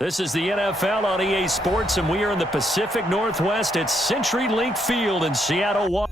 This is the NFL on EA Sports, and we are in the Pacific Northwest at CenturyLink Field in Seattle, Washington.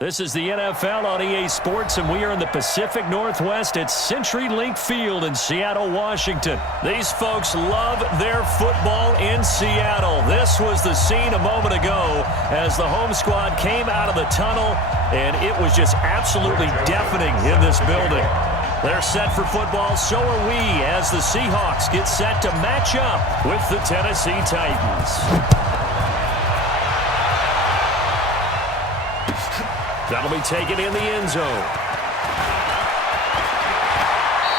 This is the NFL on EA Sports, and we are in the Pacific Northwest at CenturyLink Field in Seattle, Washington. These folks love their football in Seattle. This was the scene a moment ago as the home squad came out of the tunnel, and it was just absolutely deafening in this building. They're set for football, so are we, as the Seahawks get set to match up with the Tennessee Titans. That'll be taken in the end zone.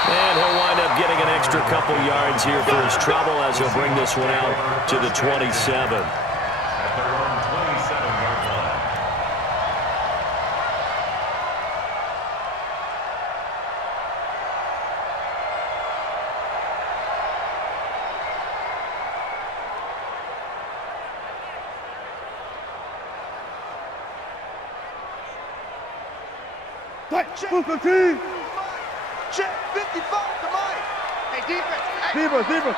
And he'll wind up getting an extra couple yards here for his trouble as he'll bring this one out to the 27. At their own 27-yard line. Check 55 to Mike. Hey, defense. Hey. Defense.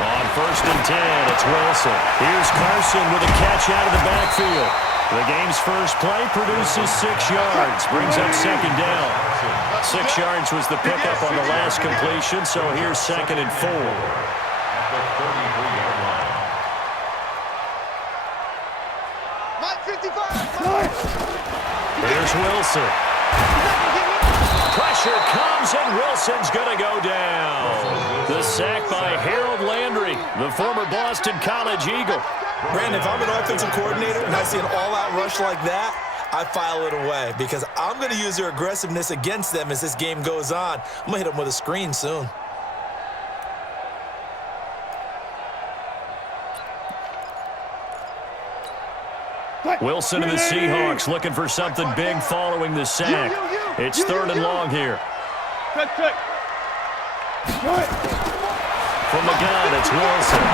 On 1st and 10, it's Wilson. Here's Carson with a catch out of the backfield. The game's first play produces 6 yards, brings up 2nd down. 6 yards was the pickup on the last completion, so here's 2nd and 4. At the 33-yard line. Mike 55. Here's Wilson. Pressure comes, and Wilson's going to go down. The sack by Harold Landry, the former Boston College Eagle. Brandon, if I'm an offensive coordinator and I see an all-out rush like that, I file it away because I'm going to use their aggressiveness against them as this game goes on. I'm going to hit them with a screen soon. Wilson and the Seahawks looking for something big following the sack. It's 3rd and long here. From the gun, it's Wilson.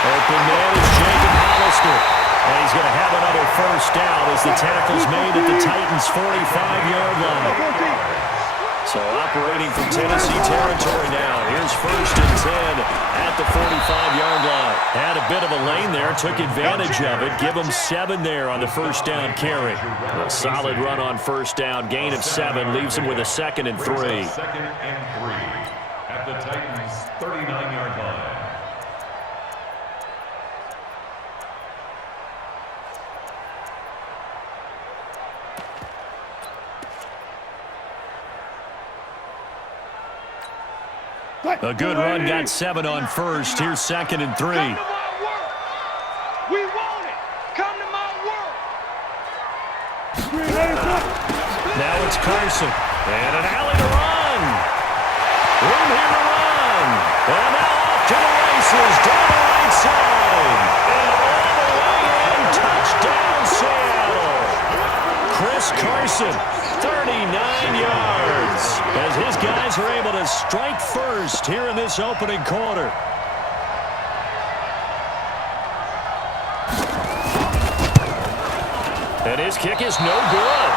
Open man is Jacob Hollister. And he's going to have another 1st down as the tackle's made at the Titans' 45-yard line. So operating from Tennessee territory now. Here's 1st and 10 at the 45-yard line. Had a bit of a lane there, took advantage of it. Give him 7 there on the 1st down carry. A solid run on 1st down, gain of 7, leaves him with a 2nd and 3. 2nd and 3 at the Titans' 39-yard line. A good run, got 7 on 1st. Here's 2nd and 3. Come to my work. We want it. Come to my work. Now it's Carson. And an alley to run. Room here to run. And now off to the races down the right side. And all the way in. Touchdown, Seattle. Chris Carson, 39 yards. As his guys are able to strike first here in this opening quarter. And his kick is no good.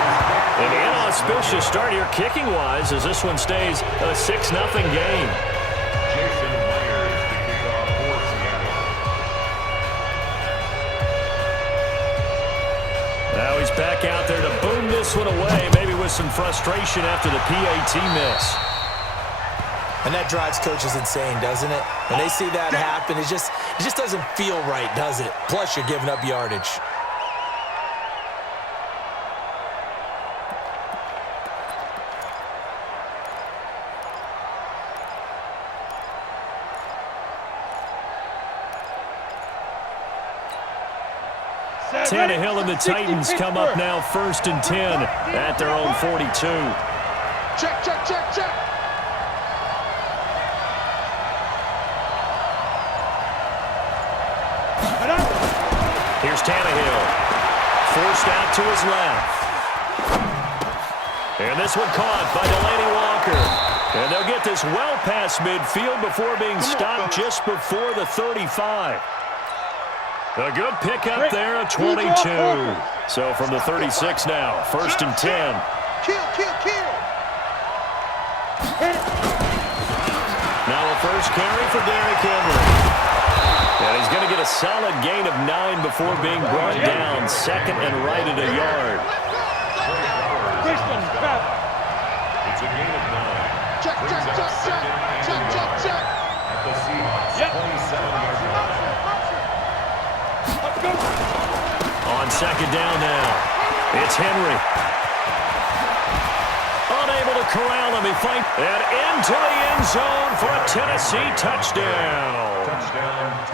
An inauspicious start here kicking-wise as this one stays a 6-0 game. Jason Myers to kick off for Seattle. Now he's back out there to boom this one away, maybe with some frustration after the PAT miss. And that drives coaches insane, doesn't it? When they see that happen, it just doesn't feel right, does it? Plus, you're giving up yardage. Tannehill and the Titans come up now 1st and 10 at their own 42. Check. Here's Tannehill. Forced out to his left. And this one caught by Delaney Walker. And they'll get this well past midfield before being stopped just before the 35. A good pickup there, a 22. So from the 36 now, 1st and 10. Kill. Now a first carry for Derrick Henry. And he's going to get a solid gain of 9 before being brought down. 2nd and right at a yard. It's a gain of 9. Check. At the Seahawks, 27-yard line. On 2nd down now, it's Henry. Unable to corral him. He fights and into the end zone for a Tennessee touchdown.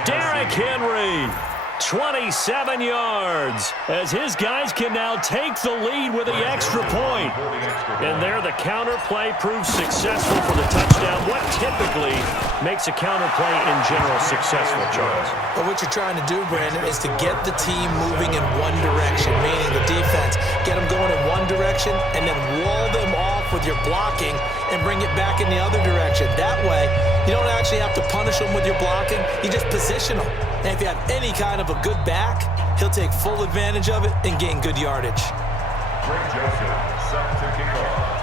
Derrick Henry, 27 yards, as his guys can now take the lead with the extra point. And there the counter play proves successful for the touchdown. What typically makes a counter play in general successful, Charles? But what you're trying to do, Brandon, is to get the team moving in one direction, meaning the defense. Get them going in one direction and then wall them off with your blocking and bring it back in the other direction. That way, you don't actually have to punish them with your blocking. You just position them. And if you have any kind of a good back, he'll take full advantage of it and gain good yardage. Greg Joseph set to kick off.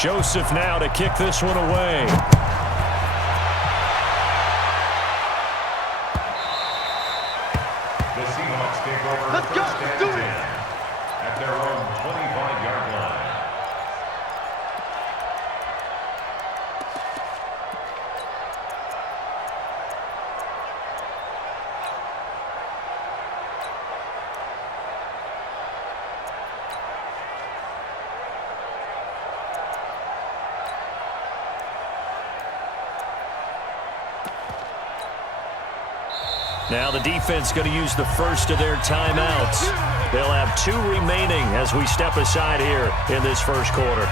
Joseph now to kick this one away. The Seahawks take over. Let's go. First and Do 10 it. at their own 25-yard line. Now the defense going to use the first of their timeouts. They'll have 2 remaining as we step aside here in this first quarter.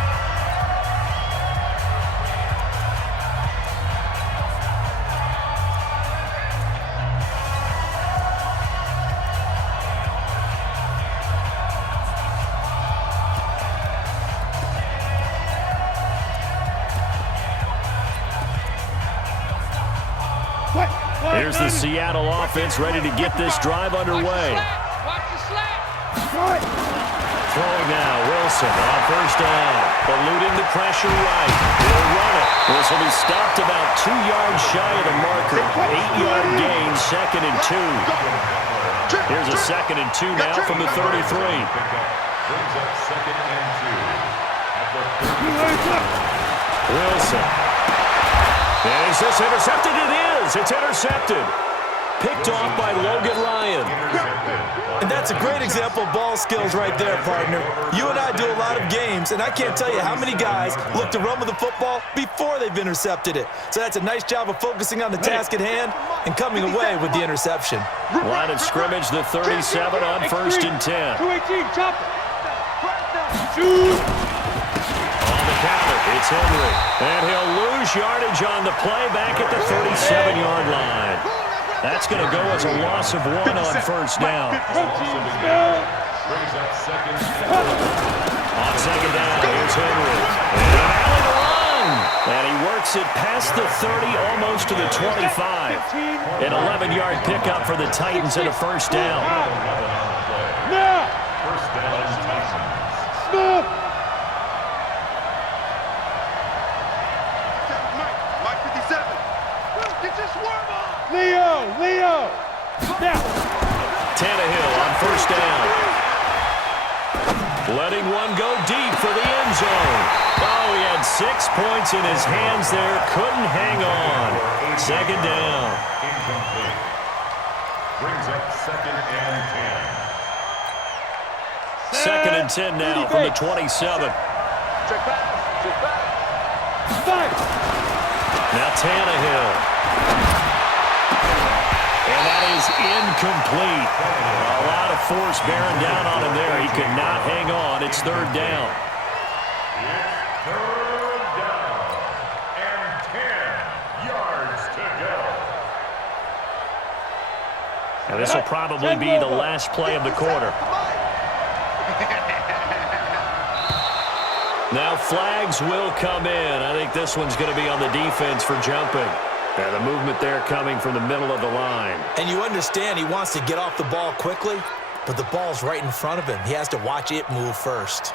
Here's the Seattle offense ready to get this drive underway. Throwing now, Wilson on first down. Eluding the pressure right. He'll run it. This will be stopped about 2 yards shy of the marker. 8-yard gain, 2nd and 2. Here's a 2nd and 2 now from the 33. Brings up 2nd and 2 at the Wilson. And is this intercepted? It is. It's intercepted. Picked off by Logan Ryan. And that's a great example of ball skills right there, partner. You and I do a lot of games, and I can't tell you how many guys look to run with the football before they've intercepted it. So that's a nice job of focusing on the task at hand and coming away with the interception. Line of scrimmage, the 37 on 1st and 10. 218, chop it. On the counter, it's Henry. And he'll lose yardage on the play back at the 37-yard line. That's going to go as a loss of 1 on first down. Brings up 2nd and 4. On 2nd down, here's Henry. And an alley to run. And he works it past the 30, almost to the 25. An 11-yard pickup for the Titans and a first down. First down, Titans. Mike 57. Get this worm on. Leo! Now! Tannehill on first down. Letting one go deep for the end zone. Oh, he had 6 points in his hands there. Couldn't hang on. 2nd down. Incomplete. Brings up 2nd and 10. 2nd and 10 now from the 27. Check back. Now Tannehill. And that is incomplete. A lot of force bearing down on him there. He could not hang on. It's 3rd down. It's 3rd down and 10 yards to go. Now this will probably be the last play of the quarter. Now flags will come in. I think this one's going to be on the defense for jumping. And the movement there coming from the middle of the line. And you understand he wants to get off the ball quickly, but the ball's right in front of him. He has to watch it move first.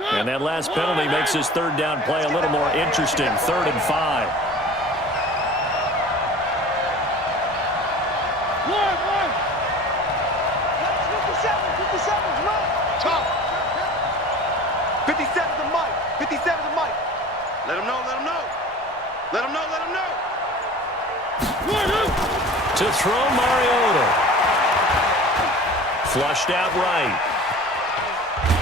And that last penalty makes his third down play a little more interesting. 3rd and 5. One. 57's right. Top. 57's the mic. 57's the mic. Let him know. To throw Mariota. Flushed out right.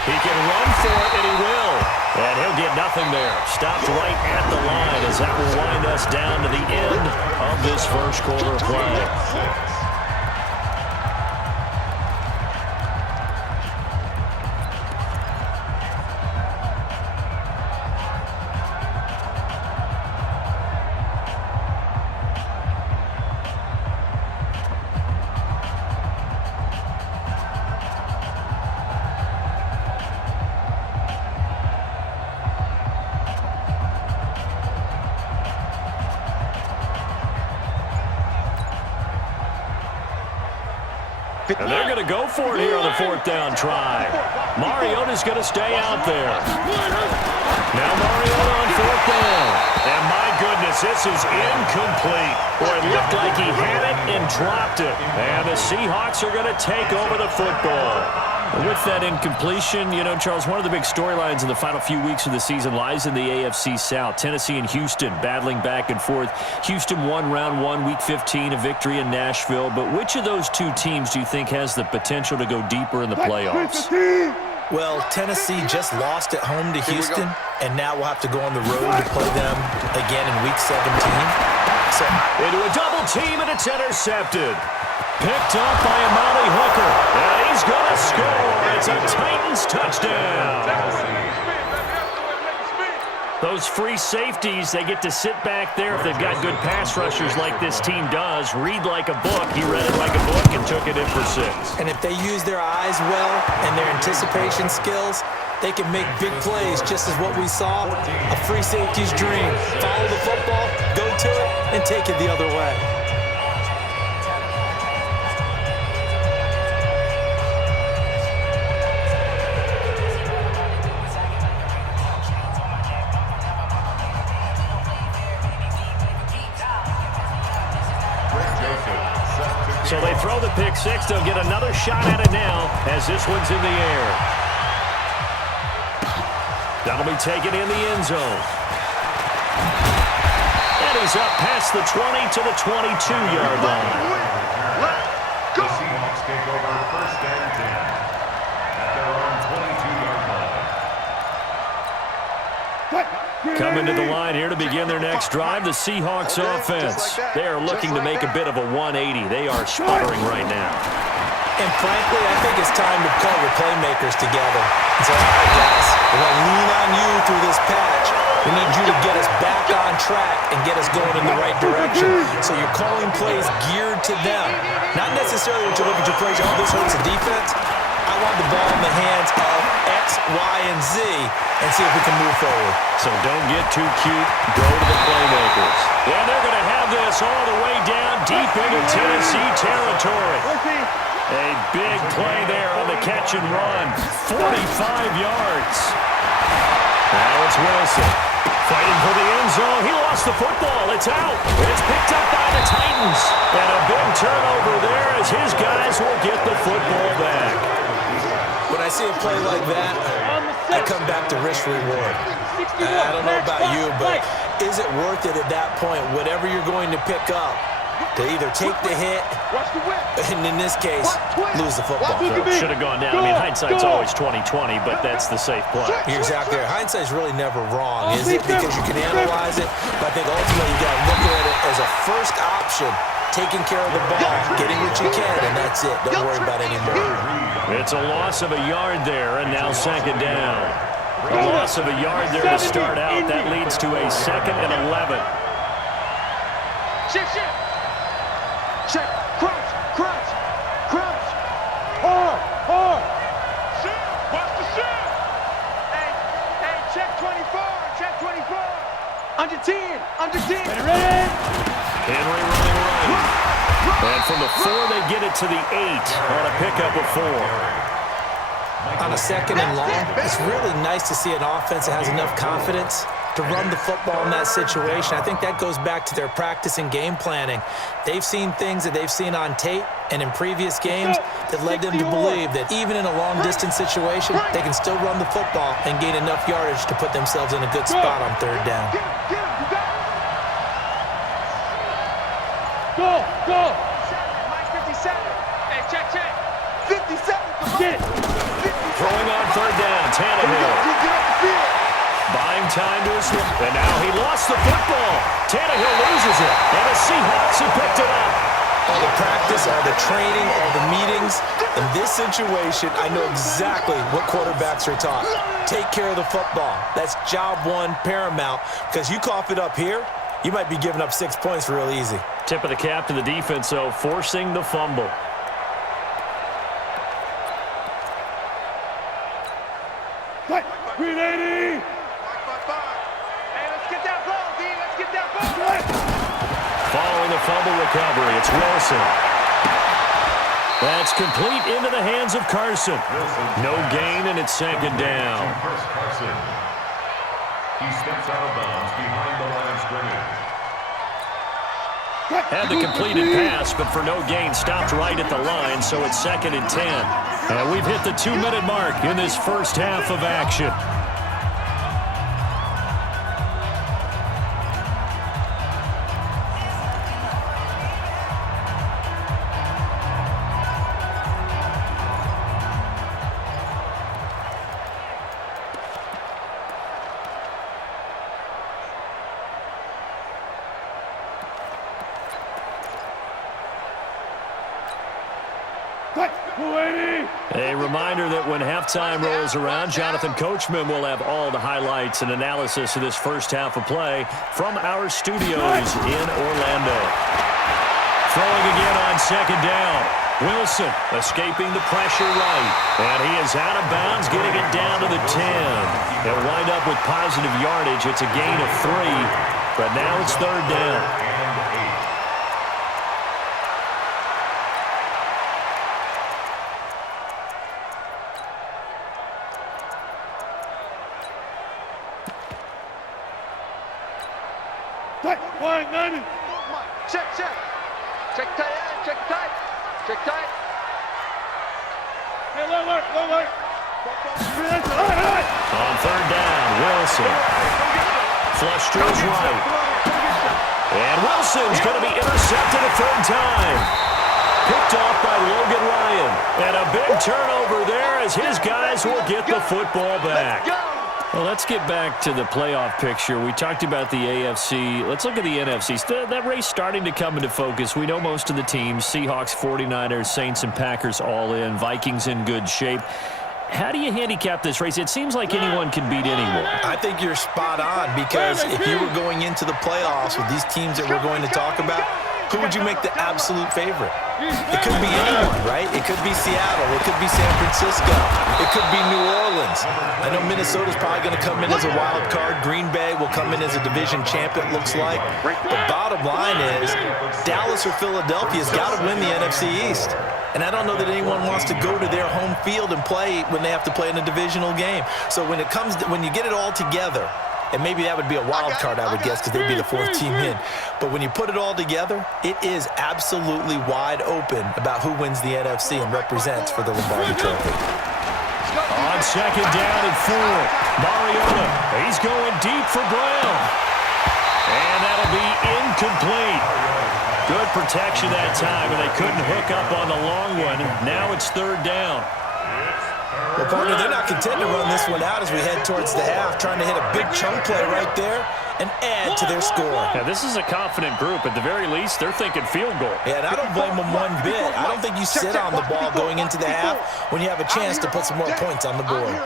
He can run for it, and he will. And he'll get nothing there. Stopped right at the line as that will wind us down to the end of this first quarter play. And they're going to go for it here on the 4th down try. Mariota's going to stay out there. Now Mariota on 4th down. And my goodness, this is incomplete. Boy, it looked like he had it and dropped it. And the Seahawks are going to take over the football. With that incompletion, you know, Charles, one of the big storylines in the final few weeks of the season lies in the AFC South. Tennessee and Houston battling back and forth. Houston won round 1, week 15, a victory in Nashville. But which of those two teams do you think has the potential to go deeper in the playoffs? Well, Tennessee just lost at home to Houston, and now we'll have to go on the road to play them again in week 17. So, into a double team, and it's intercepted. Picked up by Amari Hooker. And he's going to score. It's a Titans touchdown. Those free safeties, they get to sit back there if they've got good pass rushers like this team does. Read like a book. He read it like a book and took it in for 6. And if they use their eyes well and their anticipation skills, they can make big plays, just as what we saw. A free safety's dream. Follow the football, go to it, and take it the other way. So they throw the pick 6. They'll get another shot at it now as this one's in the air. That'll be taken in the end zone. And he's up past the 20 to the 22-yard line. The Seahawks take over 1st and 10 at their own 22-yard line. Coming to the line here to begin their next drive, the Seahawks offense. They are looking to make a bit of a 180. They are sputtering right now. And frankly, I think it's time to pull your playmakers together and say, all right, guys, we're going to lean on you through this patch. We need you to get us back on track and get us going in the right direction. So you're calling plays geared to them. Not necessarily when you look at your plays, oh, this hurts the defense. I want the ball in the hands of X, Y, and Z and see if we can move forward. So don't get too cute. Go to the playmakers. And they're going to have this all the way down deep into Tennessee territory. A big play there on the catch and run. 45 yards. Now it's Wilson. Fighting for the end zone. He lost the football. It's out. It's picked up by the Titans. And a big turnover there as his guys will get the football back. When I see a play like that, I come back to risk-reward. I don't know about you, but is it worth it at that point, whatever you're going to pick up, to either take the hit, and in this case, lose the football? Should have gone down. I mean, hindsight's always 20/20, but that's the safe play. You're exactly right. Hindsight's really never wrong, is it? Because you can analyze it, but I think ultimately you got to look at it as a first option, taking care of the ball, getting what you can, and that's it. Don't worry about any more. It's a loss of a yard there, and now 2nd down. A loss of a yard there to start out. That leads to a 2nd and 11. Check. Crunch. Crunch. Crunch. Hard. Hard. Shoot. Watch the shoot. Hey, check 24. Check 24. Under 10. Under 10. Ready? Henry running right. And from the 4, they get it to the 8 on a pickup of 4. On a 2nd and long, it's really nice to see an offense that has enough confidence to run the football in that situation. I think that goes back to their practice and game planning. They've seen things that they've seen on tape and in previous games that led them to believe that even in a long-distance situation, they can still run the football and gain enough yardage to put themselves in a good spot on 3rd down. Go, go. Mike 57. Hey, check. 57. Get it. Throwing on 3rd down, Tannehill. Buying time to his left. And now he lost the football. Tannehill loses it. And the Seahawks have picked it up. All the practice, all the training, all the meetings. In this situation, I know exactly what quarterbacks are taught. Take care of the football. That's job 1 paramount. Because you cough it up here, you might be giving up 6 points real easy. Tip of the cap to the defense, though, forcing the fumble. Right. 380. Hey, let's get that ball, D. Let's get that ball. Following the fumble recovery, it's Wilson. That's complete into the hands of Carson. No gain, and it's 2nd down. Carson. He steps out of bounds behind the line of scrimmage. Had the completed pass, but for no gain, stopped right at the line, so it's 2nd and 10. And we've hit the 2-minute mark in this first half of action. A reminder that when halftime rolls around, Jonathan Coachman will have all the highlights and analysis of this first half of play from our studios in Orlando. Throwing again on 2nd down. Wilson escaping the pressure right. And he is out of bounds, getting it down to the 10. They'll wind up with positive yardage. It's a gain of 3, but now it's 3rd down. Check. Check tight end. Check tight. Check tight. Hey, alert. On 3rd down, Wilson. Flush to his right. And Wilson's going to be intercepted a 3rd time. Picked off by Logan Ryan. And a big turnover there as his guys will get the football back. Well, let's get back to the playoff picture. We talked about the AFC. Let's look at the NFC. That race starting to come into focus. We know most of the teams, Seahawks, 49ers, Saints, and Packers all in. Vikings in good shape. How do you handicap this race? It seems like anyone can beat anyone. I think you're spot on because if you were going into the playoffs with these teams that we're going to talk about, who would you make the absolute favorite? It could be anyone, right? It could be Seattle. It could be San Francisco. It could be New Orleans. I know Minnesota's probably going to come in as a wild card. Green Bay will come in as a division champ, it looks like. The bottom line is Dallas or Philadelphia's got to win the NFC East. And I don't know that anyone wants to go to their home field and play when they have to play in a divisional game. So when you get it all together, and maybe that would be a wild card, I would guess, because they'd be the 4th team in. But when you put it all together, it is absolutely wide open about who wins the NFC and represents for the Lombardi Trophy. On 2nd down and 4, Mariota, he's going deep for Brown. And that'll be incomplete. Good protection that time, and they couldn't hook up on the long one. Now it's 3rd down. Well, partner, they're not content to run this one out as we head towards the half, trying to hit a big chunk play right there and add to their score. Yeah, this is a confident group. At the very least, they're thinking field goal. Yeah, and I don't blame them one bit. I don't think you sit on the ball going into the half when you have a chance to put some more points on the board. One.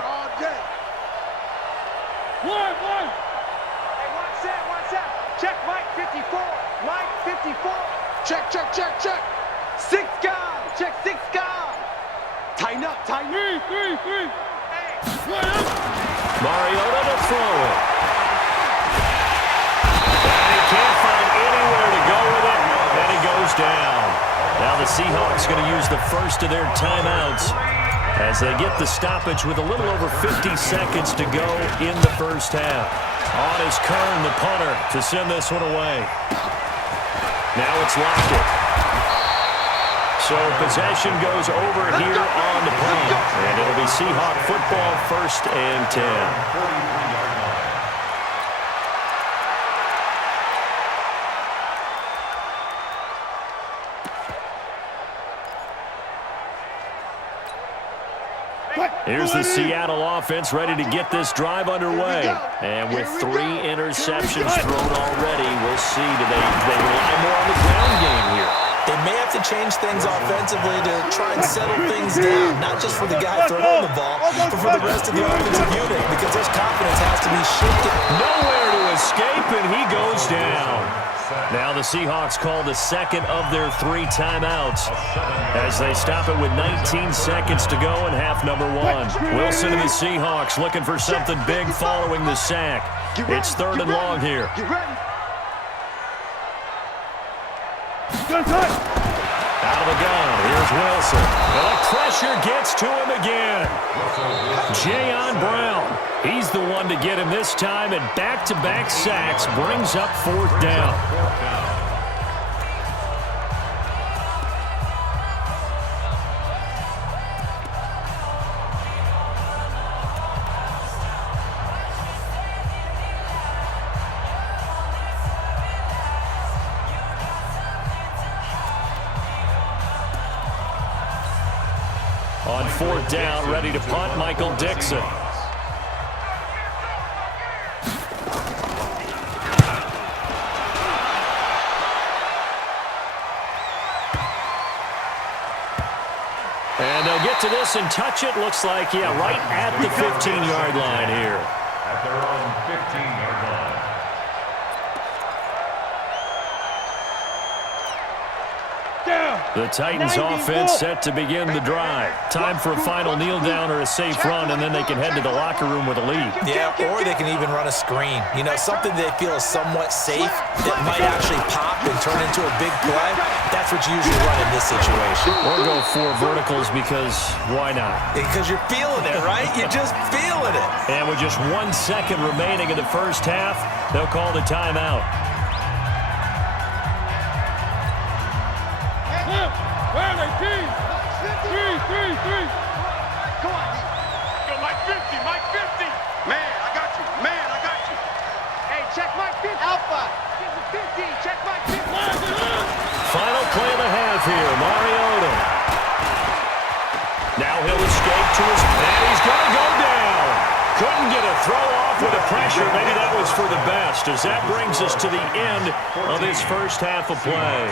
Hey, one set. Check Mike 54. Mike 54. Check, check, check, check. Six guys. Check six guys. Tighten up, tighten up. Three. Mariota to throw it. And he can't find anywhere to go with it, and he goes down. Now the Seahawks going to use the first of their timeouts as they get the stoppage with a little over 50 seconds to go in the first half. On is Kern, the punter, to send this one away. Now it's Lockett. So possession goes over here on the punt, and it'll be Seahawk football, 1st and 10. Here's the Seattle offense ready to get this drive underway. And with 3 interceptions thrown already, we'll see. Do they rely more on the ground game here? They may have to change things offensively to try and settle things down, not just for the guy throwing the ball, but for the rest of the offensive unit, because this confidence has to be shifted. Nowhere to escape, and he goes down. Now the Seahawks call the second of their 3 timeouts as they stop it with 19 seconds to go in half number 1. Wilson and the Seahawks looking for something big following the sack. It's 3rd and long here. Out of the gun, here's Wilson. The pressure gets to him again. Jayon Brown, he's the one to get him this time, and back-to-back sacks brings up 4th down. On 4th down, ready to punt, Michael Dixon. And they'll get to this and touch it. Looks like, yeah, right at the 15-yard line here. At their own 15-yard line. The Titans offense set to begin the drive. Time for a final kneel down or a safe run, and then they can head to the locker room with a lead. Yeah, or they can even run a screen. You know, something they feel is somewhat safe that might actually pop and turn into a big play. That's what you usually run in this situation. Or go 4 verticals because why not? Because you're feeling it, right? You're just feeling it. And with just 1 second remaining in the first half, they'll call the timeout. Where are they, team? Three. Come on. Go, Mike 50, Mike 50. Man, I got you. Hey, check Mike 50. Alpha. This is 50. Check Mike 50. Final play of the half here, Mariota. Now he'll escape to his, and he's going to go down. Couldn't get a throw off with the pressure. Maybe that was for the best, as that brings us to the end of this first half of play.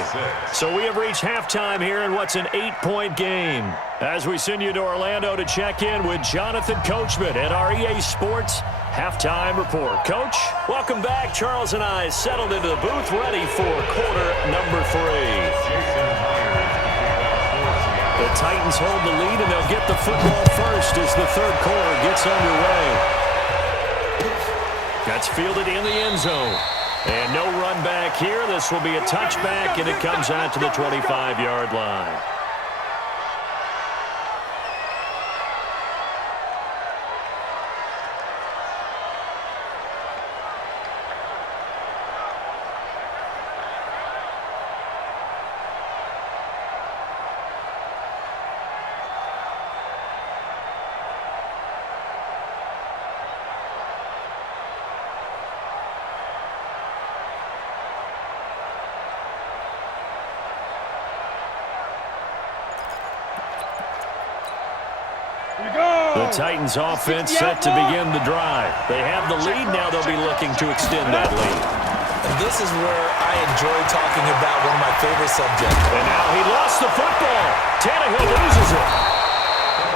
So we have reached halftime here in what's an 8-point game. As we send you to Orlando to check in with Jonathan Coachman at our EA Sports Halftime Report. Coach, welcome back. Charles and I settled into the booth ready for quarter number 3. The Titans hold the lead, and they'll get the football first as the third quarter gets underway. That's fielded in the end zone. And no run back here. This will be a touchback, and it comes out to the 25-yard line. The Titans offense set to begin the drive. They have the lead. Now they'll be looking to extend that lead. And this is where I enjoy talking about one of my favorite subjects. And now he lost the football. Tannehill loses it.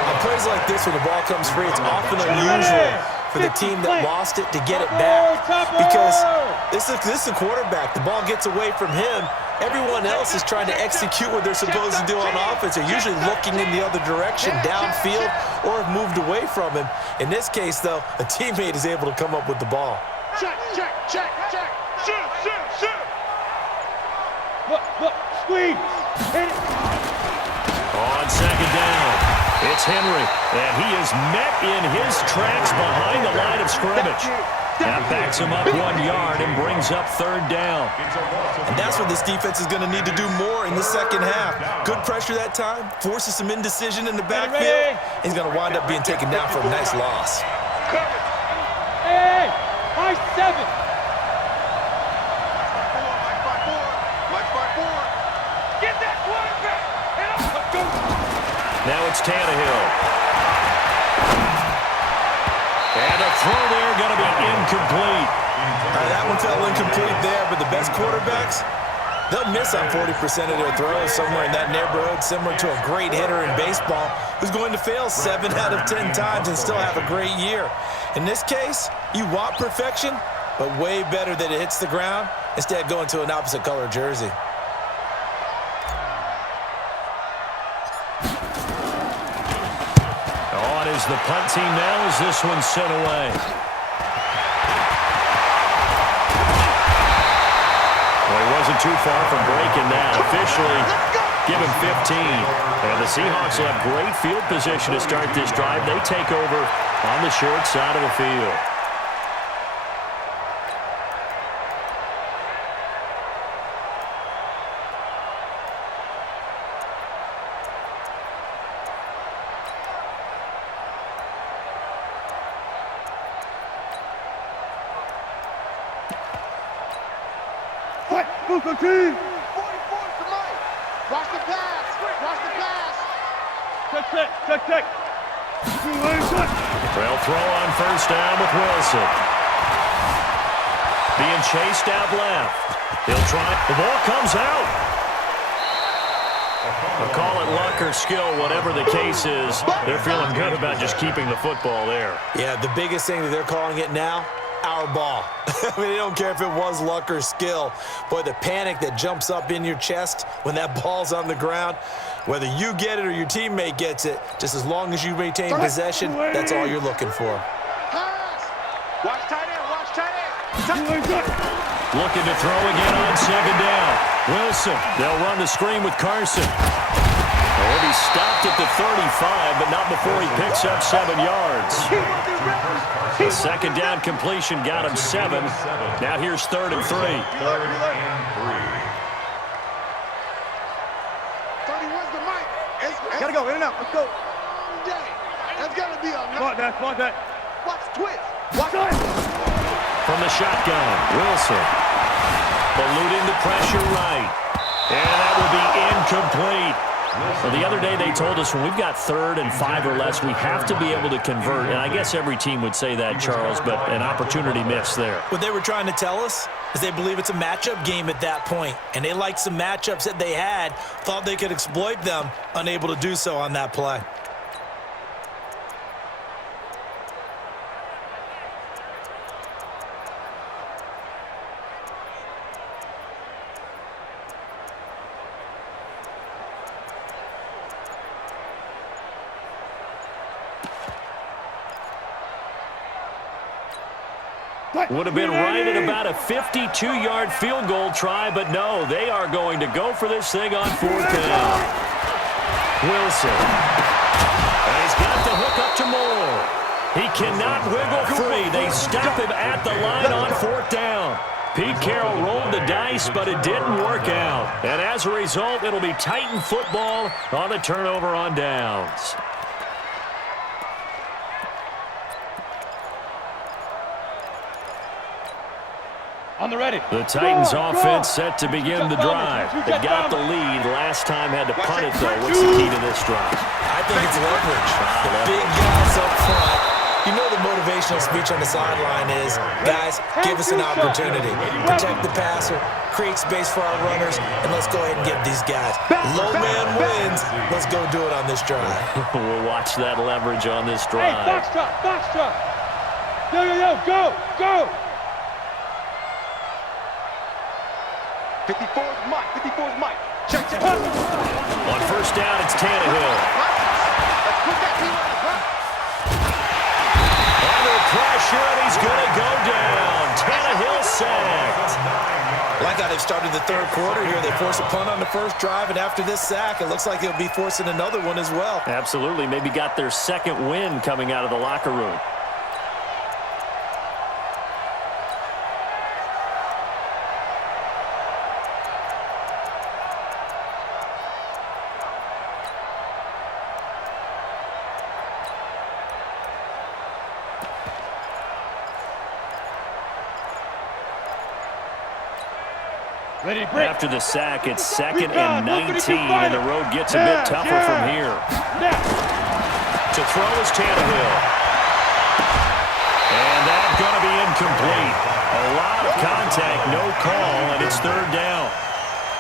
On plays like this where the ball comes free, it's often unusual for the team that lost it to get it back. Because this is a quarterback. The ball gets away from him. Everyone else is trying to execute what they're supposed to do on offense. They're usually looking in the other direction, downfield, or have moved away from him. In this case, though, a teammate is able to come up with the ball. Check, check, check, check. Shoot, shoot, shoot. Look, squeeze. Hit it. On second down, it's Henry, and he is met in his tracks behind the line of scrimmage. That backs him up 1 yard and brings up third down. And that's what this defense is going to need to do more in the second half. Good pressure that time, forces some indecision in the backfield. He's going to wind up being taken down for a nice loss. Hey, high 7. Get that quarterback. Now it's Tannehill. And a throw there going to be incomplete. That one fell incomplete there, but the best quarterbacks, they'll miss on 40% of their throws, somewhere in that neighborhood, similar to a great hitter in baseball who's going to fail 7 out of 10 times and still have a great year. In this case, you want perfection, but way better that it hits the ground instead of going to an opposite color jersey. On is the punt team now as this one's sent away. Well, he wasn't too far from breaking that. Officially, give him 15. And the Seahawks will have great field position to start this drive. They take over on the short side of the field. Move the team. 44 to Mike. Watch the pass. Watch the pass. Check. They'll throw on first down with Wilson. Being chased out left. He'll try. The ball comes out. I'll call it luck or skill, whatever the case is. They're feeling good about just keeping the football there. Yeah, the biggest thing that they're calling it now, our ball. I mean, they don't care if it was luck or skill. Boy, the panic that jumps up in your chest when that ball's on the ground, whether you get it or your teammate gets it, just as long as you retain possession, that's all you're looking for. Pass. Watch tight end. Watch tight end. Looking to throw again on second down. Wilson, they'll run the screen with Carson. He'll be stopped at the 35, but not before he picks up 7 yards. The second down completion got him 7. Now here's 3rd and 3. 31's the mic. Gotta go in and out. Let's go. That's gotta be a Spot that. Watch twist. Watch it. From the shotgun, Wilson. Eluding the pressure right. And that will be incomplete. Well, the other day they told us when we've got 3rd and 5 or less, we have to be able to convert. And I guess every team would say that, Charles, but an opportunity missed there. What they were trying to tell us is they believe it's a matchup game at that point, and they liked some matchups that they had, thought they could exploit them, unable to do so on that play. Would have been right at about a 52-yard field goal try, but no, they are going to go for this thing on 4th down. Wilson. And he's got the hook up to Moore. He cannot wiggle free. They stop him at the line on 4th down. Pete Carroll rolled the dice, but it didn't work out. And as a result, it'll be Titan football on a turnover on downs. On the ready. The Titans offense set to begin the drive. They got the lead. Last time had to punt it, though. What's the key to this drive? I think it's leverage. The big guys up front. You know the motivational speech on the sideline is, guys, give us an opportunity. Protect the passer, create space for our runners, and let's go ahead and give these guys. Low man wins. Let's go do it on this drive. We'll watch that leverage on this drive. Hey, box drop. Go! 54's Mike. Check. On first down, it's Tannehill. Let's put that team on the front. Under pressure, and he's going to go down. Tannehill sacked. Like how they've started the third quarter here. They force a punt on the first drive, and after this sack, it looks like they'll be forcing another one as well. Absolutely. Maybe got their second win coming out of the locker room. Ready, break. After the sack, it's 2nd and 19, and the road gets a bit tougher from here. To throw is Tannehill. And that's going to be incomplete. A lot of contact, no call, and it's third down.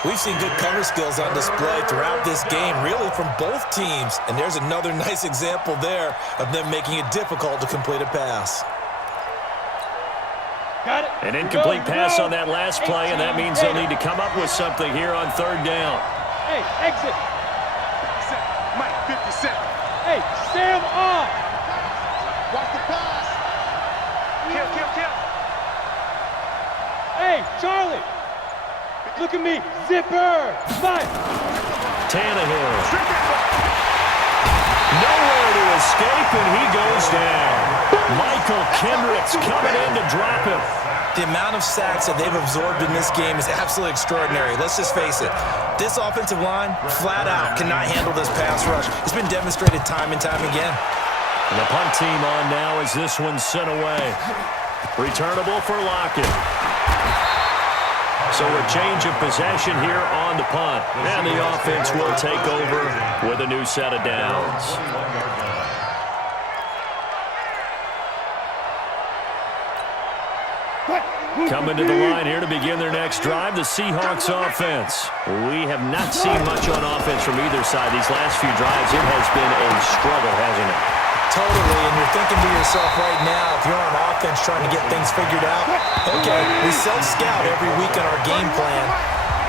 We've seen good cover skills on display throughout this game, really from both teams. And there's another nice example there of them making it difficult to complete a pass. Got it. An incomplete pass on that last play, and that means they'll need to come up with something here on third down. Hey, exit. Mike, 57. Hey, Sam on. Watch the pass. Kill. Hey, Charlie. Look at me. Zipper. Mike. Tannehill. Nowhere to escape, and he goes down. Michael Kendricks coming in to drop him. The amount of sacks that they've absorbed in this game is absolutely extraordinary. Let's just face it. This offensive line, flat out, cannot handle this pass rush. It's been demonstrated time and time again. And the punt team on now as this one's sent away. Returnable for Lockett. So a change of possession here on the punt. And the offense will take over with a new set of downs. Coming to the line here to begin their next drive, the Seahawks offense. We have not seen much on offense from either side these last few drives. It has been a struggle, hasn't it? Totally, and you're thinking to yourself right now, if you're on offense trying to get things figured out, okay, we self-scout every week on our game plan.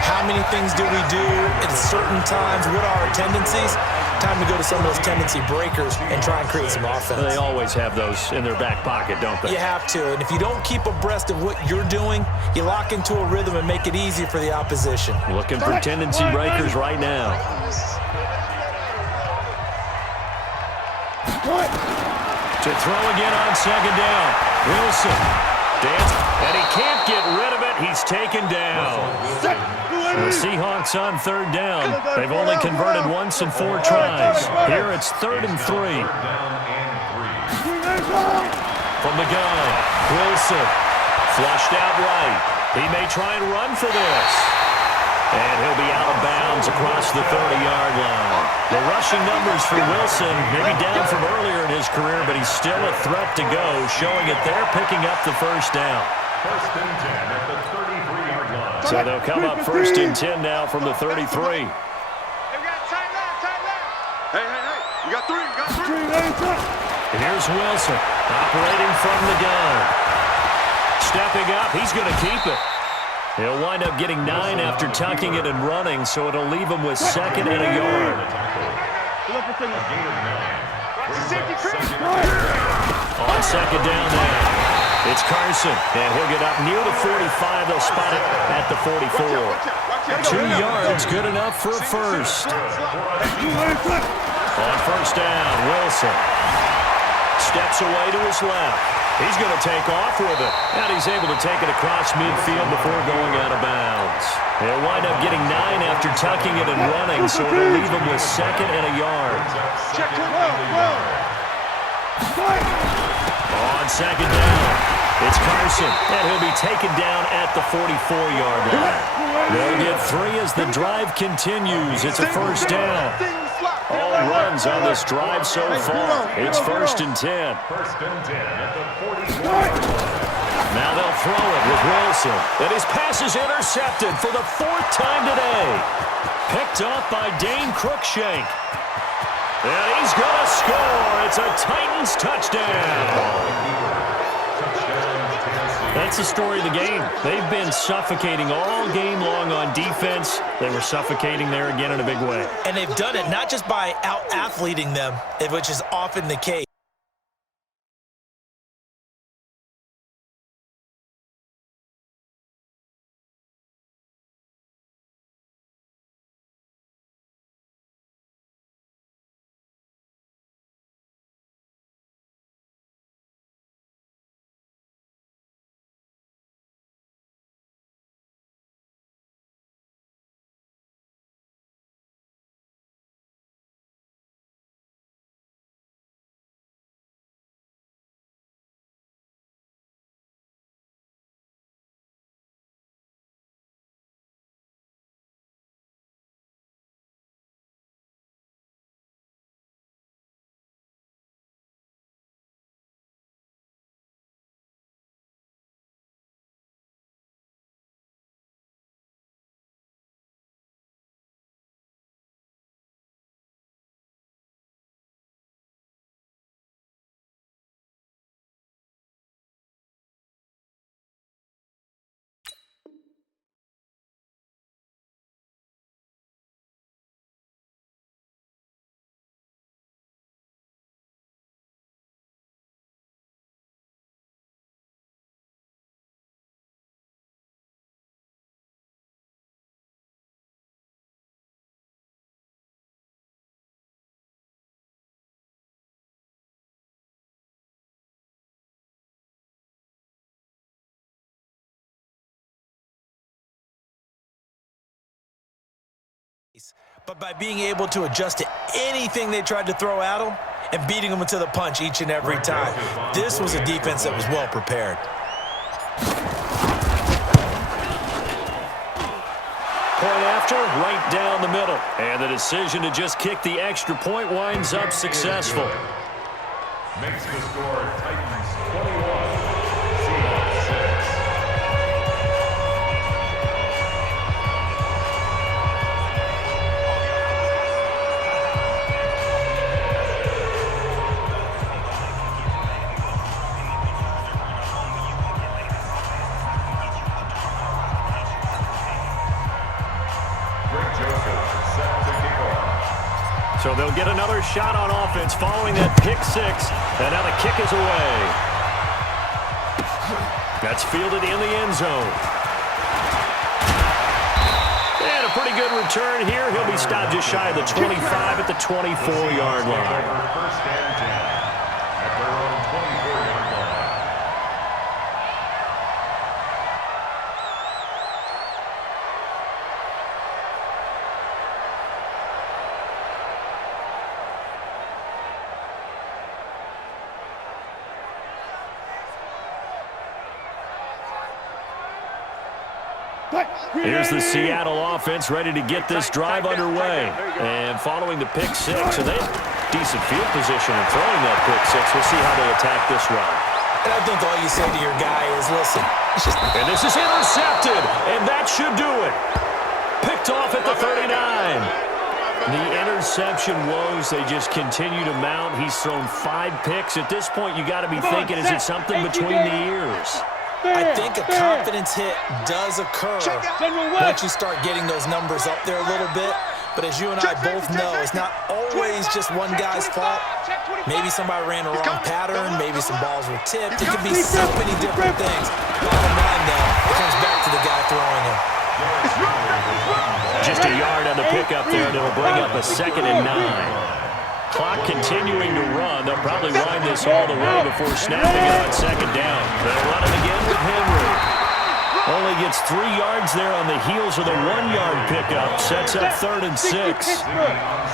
How many things do we do at certain times? What are our tendencies? Time to go to some of those tendency breakers and try and create some offense. They always have those in their back pocket, don't they? You have to, and if you don't keep abreast of what you're doing, you lock into a rhythm and make it easy for the opposition. Looking for tendency breakers right now. To throw again on second down. Wilson. Dance, and he can't get rid of it. He's taken down. The Seahawks on third down. They've only converted once in 4 tries. Here it's 3rd and 3. From the gun, Wilson. Flushed out right. He may try and run for this. And he'll be out of bounds across the 30-yard line. The rushing numbers for Wilson, maybe down from earlier in his career, but he's still a threat to go, showing it they're picking up the first down. 1st and 10 at the 33-yard line. So they'll come up 1st and 10 now from the 33. Hey, we got tight left. Hey. You got 3. And here's Wilson, operating from the gun. Stepping up, he's going to keep it. He'll wind up getting 9 after tucking it and running, so it'll leave him with 2nd and a yard. On second down now, it's Carson, and he'll get up near the 45. They'll spot it at the 44. 2 yards, good enough for a first. On first down, Wilson steps away to his left. He's going to take off with it, and he's able to take it across midfield before going out of bounds. He'll wind up getting 9 after tucking it and running, so it'll leave him with 2nd and a yard. On second down, it's Carson, and he'll be taken down at the 44-yard line. They'll get 3 as the drive continues. It's a first down. All runs on this drive so far. It's 1st and 10. 1st and 10 at the 44. Now they'll throw it with Wilson. And his pass is intercepted for the 4th time today. Picked up by Dane Cruikshank. And he's going to score. It's a Titans touchdown. That's the story of the game. They've been suffocating all game long on defense. They were suffocating there again in a big way. And they've done it not just by out-athleting them, which is often the case. But by being able to adjust to anything they tried to throw at them and beating them to the punch each and every time, this was a defense that was well prepared. Point after, right down the middle. And the decision to just kick the extra point winds up successful. Makes the score Titans 21, Seahawks 6. So they'll get another shot on offense following that pick six. And now the kick is away. That's fielded in the end zone. And a pretty good return here. He'll be stopped just shy of the 25 at the 24-yard line. First and 10 at their own 24-yard line. Here's the Seattle offense ready to get this drive underway. And following the pick six, so they have decent field position in throwing that pick six. We'll see how they attack this run. And I think all you say to your guy is, listen. And this is intercepted, and that should do it. Picked off at the 39. The interception woes, they just continue to mount. He's thrown 5 picks. At this point, you got to be thinking, is it something between the ears? I think a confidence hit does occur once you start getting those numbers up there a little bit. But as you and I both know, it's not always just one guy's fault. Maybe somebody ran a wrong pattern. Maybe some balls were tipped. It could be so many different things. Bottom line, though, it comes back to the guy throwing it. Just a yard on the pickup there, and it'll bring up a 2nd and 9. Clock continuing to run. They'll probably wind this all the way before snapping it on 2nd down. They'll run it again with Henry. Only gets 3 yards there on the heels of the 1-yard pickup. Sets up 3rd and 6.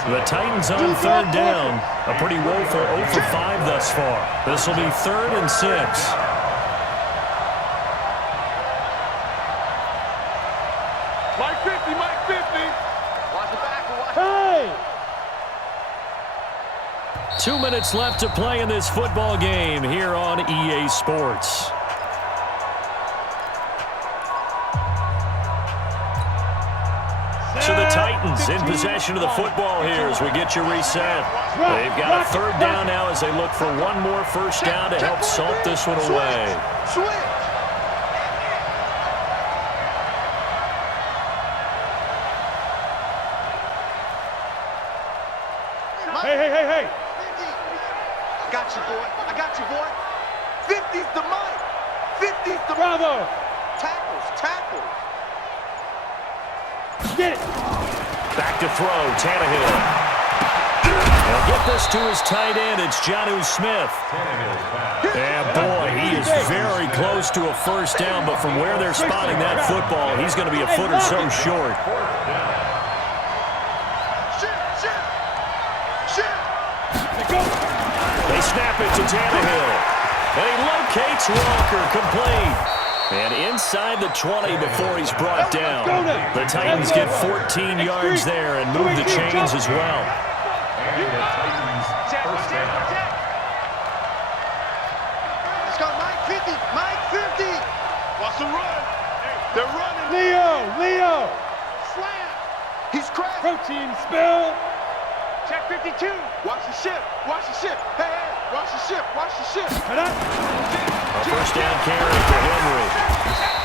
The Titans on 3rd down. A pretty woeful 0 for 5 thus far. This will be 3rd and 6. Mike 50, Mike 50. Watch the back. Hey! 2 minutes left to play in this football game here on EA Sports. So the Titans in possession of the football here as we get you reset. They've got a 3rd down now as they look for one more first down to help salt this one away. Hey. I got you, boy. I got you, boy. 50's the mic. 50's the Bravo. Tackles. Get it. Back to throw, Tannehill. He'll get this to his tight end. It's Jonnu Smith. And boy, he is very close to a first down, but from where they're spotting that football, he's going to be a foot or so short. They snap it to Tannehill. And he locates Walker, complete. And inside the 20 before he's brought down. The Titans get 14 yards there and move the chains as well. And the Titans first down. Let's go, Mike 50. Watch the run. They're running. Leo. Slam. He's cracked. Protein spill. Check 52. Watch the ship. Hey, watch the ship. A first down carry for Henry.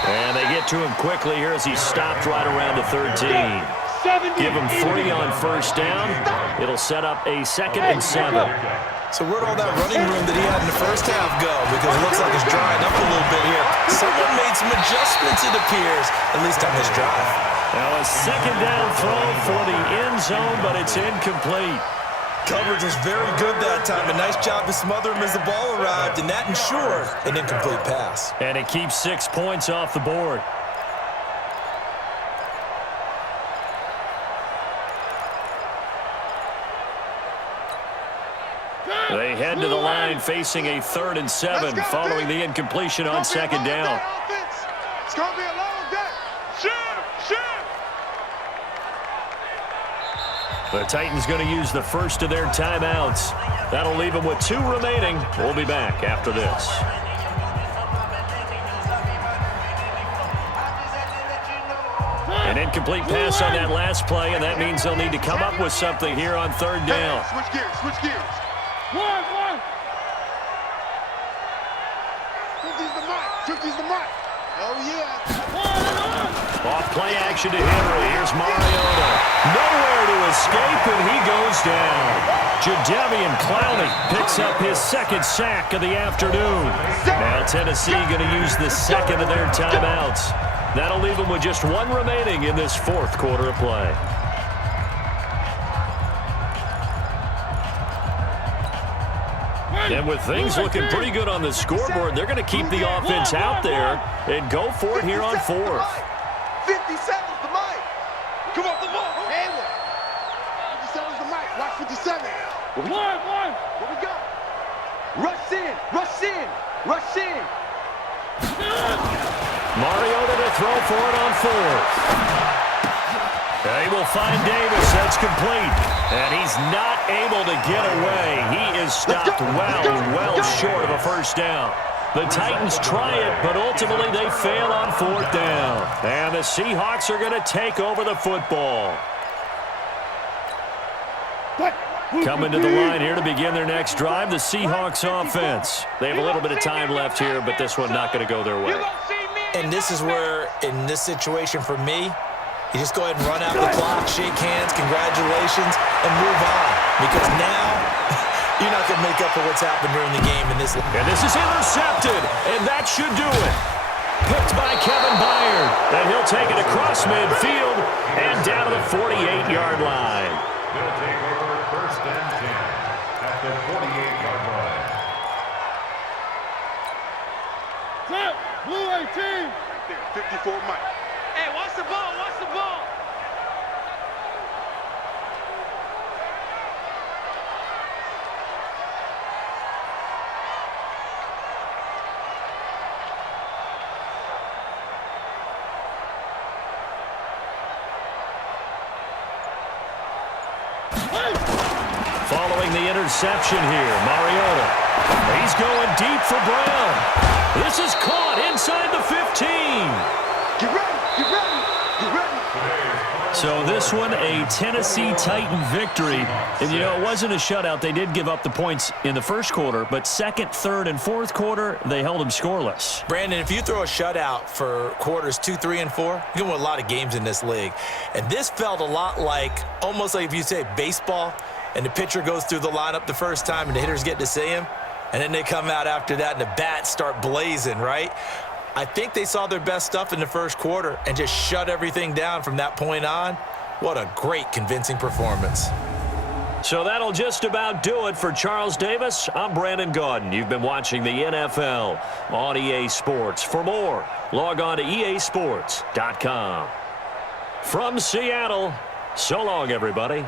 And they get to him quickly here as he stopped right around the 13. Give him 3 on first down. It'll set up a 2nd and 7. So where'd all that running room that he had in the first half go? Because it looks like it's drying up a little bit here. Someone made some adjustments, it appears, at least on this drive. Now a 2nd down throw for the end zone, but it's incomplete. Coverage was very good that time. A nice job to smother him as the ball arrived, and that ensured an incomplete pass. And it keeps 6 points off the board. They head to the line facing a 3rd and 7 following the incompletion on 2nd down. It's going to be a long day. Shoot. The Titans going to use the first of their timeouts. That'll leave them with 2 remaining. We'll be back after this. An incomplete pass on that last play, and that means they'll need to come up with something here on 3rd down. Switch gears. One. 50's the mic. Oh, yeah. Off play action to Henry. Here's Mariota. Nowhere to escape, and he goes down. Jadeveon Clowney picks up his 2nd sack of the afternoon. Now Tennessee going to use the 2nd of their timeouts. That'll leave them with just 1 remaining in this 4th quarter of play. And with things looking pretty good on the scoreboard, they're going to keep the offense out there and go for it here on 4th. 57's the mic. Come on, the ball. Handle. 57's the mic. Watch 57. One. What we got? Rush in. Mariota to throw for it on 4th. They will find Davis. That's complete. And he's not able to get away. He is stopped well short of a first down. The Titans try it, but ultimately they fail on 4th down. And the Seahawks are going to take over the football. Coming to the line here to begin their next drive, the Seahawks offense. They have a little bit of time left here, but this one not going to go their way. And this is where, in this situation for me, you just go ahead and run out the clock, shake hands, congratulations, and move on. Because now, you're not going to make up for what's happened during the game in this. And this is intercepted, and that should do it. Picked by Kevin Byard, and he'll take it across midfield and down to the 48-yard line. They'll take over 1st and 10 at the 48-yard line. Set. Blue 18. 54 mic. Hey, watch the ball. Following the interception here, Mariota. He's going deep for Brown. This is caught inside the 15. Get ready. So this one, a Tennessee Titan victory. And, you know, it wasn't a shutout. They did give up the points in the first quarter, but 2nd, 3rd, and 4th quarter, they held them scoreless. Brandon, if you throw a shutout for quarters 2, 3, and 4, you can win a lot of games in this league. And this felt a lot like, almost like if you say baseball, and the pitcher goes through the lineup the first time and the hitters get to see him, and then they come out after that and the bats start blazing, right? I think they saw their best stuff in the first quarter and just shut everything down from that point on. What a great, convincing performance. So that'll just about do it for Charles Davis. I'm Brandon Gaudin. You've been watching the NFL on EA Sports. For more, log on to easports.com. From Seattle, so long, everybody.